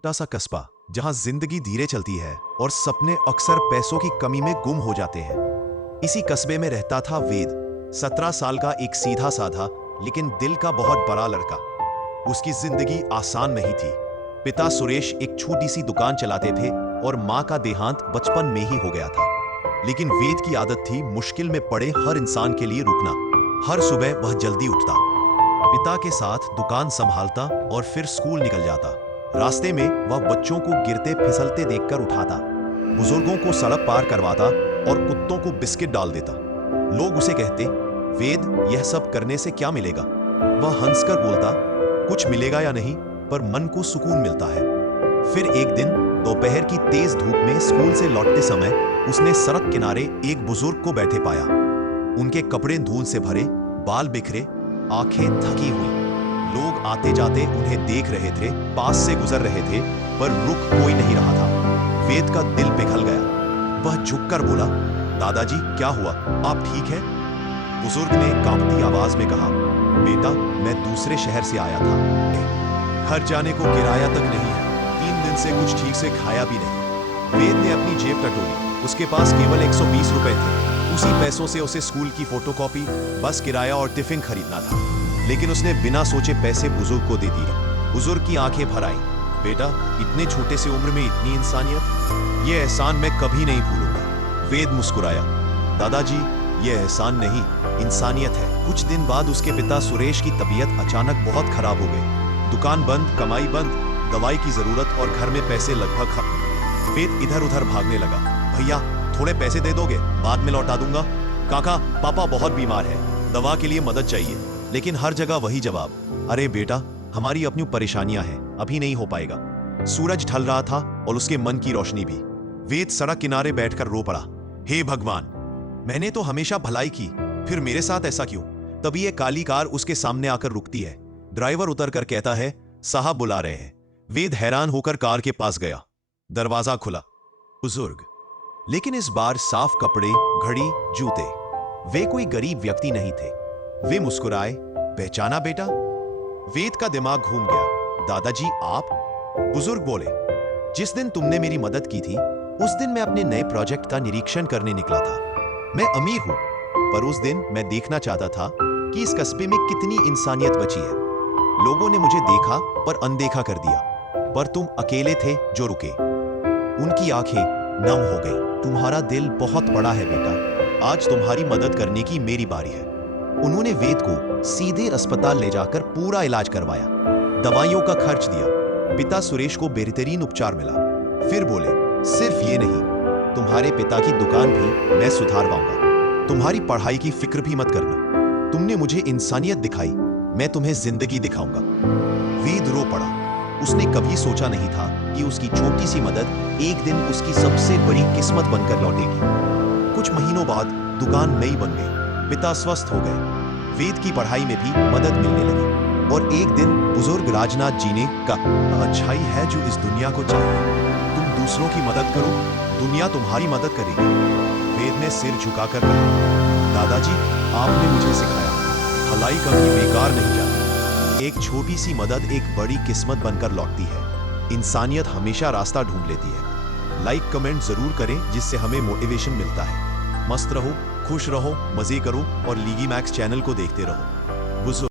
छोटा सा कस्बा जहां जिंदगी धीरे चलती है और सपने अक्सर पैसों की कमी में गुम हो जाते हैं। इसी कस्बे में रहता था वेद, 17 साल का एक सीधा साधा लेकिन दिल का बहुत बड़ा लड़का। उसकी जिंदगी आसान नहीं थी। पिता सुरेश एक छोटी सी दुकान चलाते थे और मां का देहांत बचपन में ही हो गया था। लेकिन वेद की आदत थी मुश्किल में पड़े हर इंसान के लिए रुकना। हर सुबह वह जल्दी उठता, पिता के साथ दुकान संभालता और फिर स्कूल निकल जाता। रास्ते में वह बच्चों को गिरते फिसलते देखकर उठाता, बुजुर्गों को सड़क पार करवाता और कुत्तों को बिस्किट डाल देता। लोग उसे कहते, वेद, यह सब करने से क्या मिलेगा? वह हंसकर बोलता, कुछ मिलेगा या नहीं, पर मन को सुकून मिलता है। फिर एक दिन दोपहर की तेज धूप में स्कूल से लौटते समय उसने सड़क किनारे एक बुजुर्ग को बैठे पाया। उनके कपड़े धूल से भरे, बाल बिखरे, आंखें थकी हुई। लोग आते जाते उन्हें देख रहे थे, पास से गुजर रहे थे, पर रुक कोई नहीं रहा था। वेद का दिल पिघल गया। वह झुककर बोला, दादाजी, क्या हुआ? आप ठीक हैं? बुजुर्ग ने कांपती आवाज में कहा, बेटा, मैं दूसरे शहर से आया था। घर जाने को किराया तक नहीं है। 3 दिन से कुछ ठीक से खाया भी नहीं। वेद ने अपनी जेब टटोली। उसके पास केवल 120 रुपए थे। उसी पैसों से उसे स्कूल की फोटोकॉपी, बस किराया और टिफिन खरीदना था। लेकिन उसने बिना सोचे पैसे बुजुर्ग को दे दिए। बुजुर्ग की आंखें भर आईं। बेटा, इतने छोटे से उम्र में इतनी इंसानियत, ये एहसान मैं कभी नहीं भूलूंगा। वेद मुस्कुराया, दादाजी, ये एहसान नहीं, इंसानियत है। कुछ दिन बाद उसके पिता सुरेश की तबीयत अचानक बहुत खराब हो गई। दुकान बंद, कमाई बंद, दवाई की जरूरत और घर में पैसे लगभग खत्म। वेद इधर उधर भागने लगा। भैया, थोड़े पैसे दे दोगे? बाद में लौटा दूंगा। काका, पापा बहुत बीमार है, दवा के लिए मदद चाहिए। लेकिन हर जगह वही जवाब, अरे बेटा, हमारी अपनी परेशानियां हैं, अभी नहीं हो पाएगा। सूरज ढल रहा था और उसके मन की रोशनी भी। वेद सड़क किनारे बैठकर रो पड़ा, हे भगवान, मैंने तो हमेशा भलाई की, फिर मेरे साथ ऐसा क्यों? तभी एक काली कार उसके सामने आकर रुकती है। ड्राइवर उतरकर कहता है, साहब बुला रहे हैं। वेद हैरान होकर कार के पास गया। दरवाजा खुला, बुजुर्ग, लेकिन इस बार साफ कपड़े, घड़ी, जूते। वे कोई गरीब व्यक्ति नहीं थे। वे मुस्कुराए, पहचाना बेटा? वेद का दिमाग घूम गया। दादाजी, आप? बुजुर्ग बोले, जिस दिन तुमने मेरी मदद की थी, उस दिन मैं अपने नए प्रोजेक्ट का निरीक्षण करने निकला था। मैं अमीर हूं, पर उस दिन मैं देखना चाहता था कि इस कस्बे में कितनी इंसानियत बची है। लोगों ने मुझे देखा पर अनदेखा कर दिया, पर तुम अकेले थे जो रुके। उनकी आंखें नम हो गई। तुम्हारा दिल बहुत बड़ा है बेटा, आज तुम्हारी मदद करने की मेरी बारी है। उन्होंने वेद को सीधे अस्पताल ले जाकर पूरा इलाज करवाया, दवाइयों का खर्च दिया। पिता सुरेश को बेहतरीन उपचार मिला। फिर बोले, सिर्फ ये नहीं, तुम्हारे पिता की दुकान भी मैं सुधारवाऊंगा। तुम्हारी पढ़ाई की फिक्र भी मत करना। तुमने मुझे इंसानियत दिखाई, मैं तुम्हें जिंदगी दिखाऊंगा। वेद रो पड़ा। उसने कभी सोचा नहीं था कि उसकी छोटी सी मदद एक दिन उसकी सबसे बड़ी किस्मत बनकर लौटेगी। कुछ महीनों बाद दुकान नई बन गई, पिता स्वस्थ हो गए, वेद की पढ़ाई में भी मदद मिलने लगी। और एक दिन बुजुर्ग राजनाथ जी ने कहा, अच्छाई है जो इस दुनिया को चाहिए। तुम दूसरों की मदद करो, दुनिया तुम्हारी मदद करेगी। वेद ने सिर झुकाकर कहा, दादाजी, आपने मुझे सिखाया, भलाई कभी बेकार नहीं जाती। एक छोटी सी मदद एक बड़ी किस्मत बनकर लौटती है। इंसानियत हमेशा रास्ता ढूंढ लेती है। लाइक कमेंट जरूर करें, जिससे हमें मोटिवेशन मिलता है। मस्त रहो, खुश रहो, मजे करो और लीगी मैक्स चैनल को देखते रहो। बुजुर्ग।